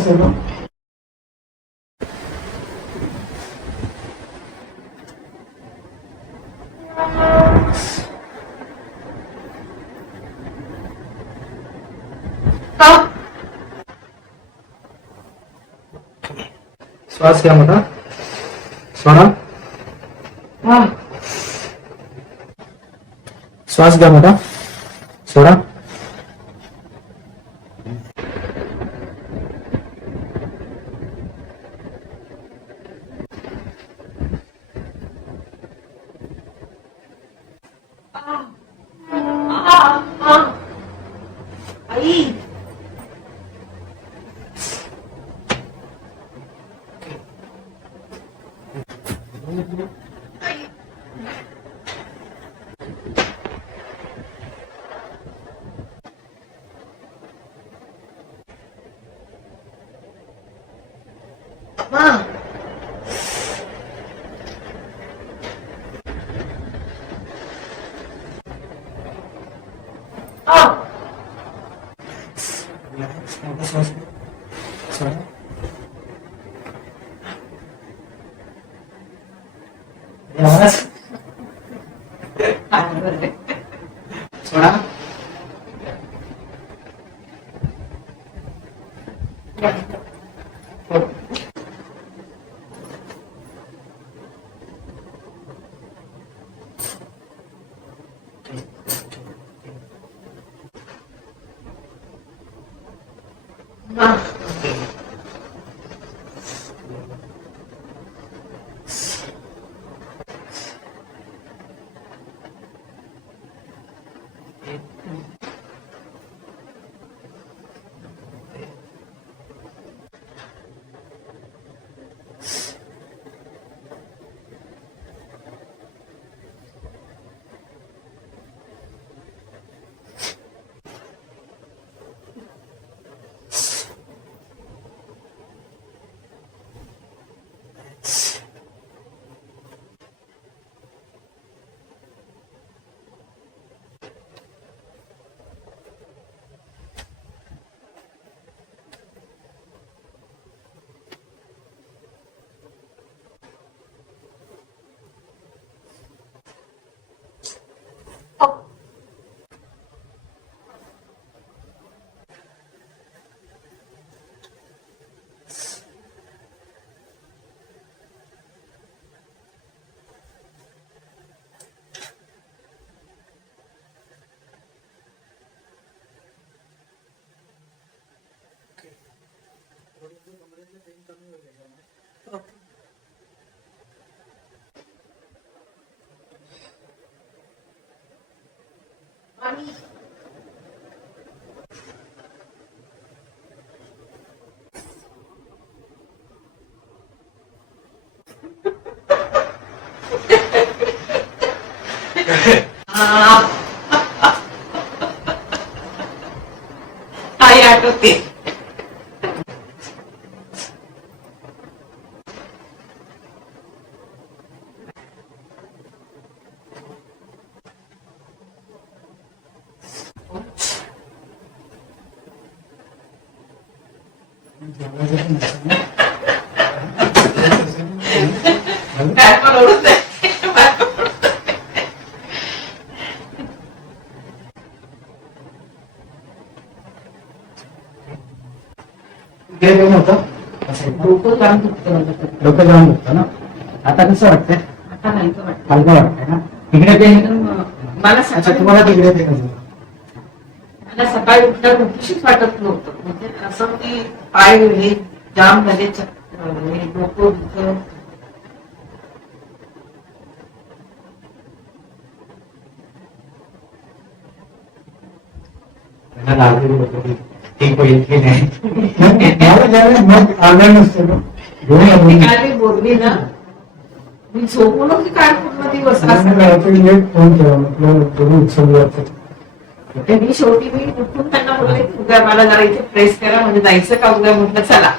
नसतो ना. श्वास घ्या मोठा. सोडा. श्वास घ्या मोठा. सोडा. आई मोठा श्वास घ्या. सोडा. आवाज. सोडा. आई आठवते. काय पण ओढत नाही. डोकं जाम दुखतं. डोकं जाऊन दुखतं ना. आता कसं वाटतंय? आता नाही तर वाटतं. हलकं वाटतंय ना. तिकडे ते. मला अच्छा, सकाळी तुम्हाला तिकडे ते कसं? मला सकाळी उठल्यावर उठीशीच वाटत नव्हतं. म्हणजे असं की पाय हे जाम झाले, डोकं दुखतं. ठीक होईल की नाही. मग आनंद असतो ना. काय बोलली ना, मी झोपून की काय पूर्ण दिवस फोन केला म्हटलं मी शेवटी उठून त्यांना बोलले की उद्या मला जरा इथे प्रेस करा, म्हणजे जायचं का उद्या. म्हटलं चला.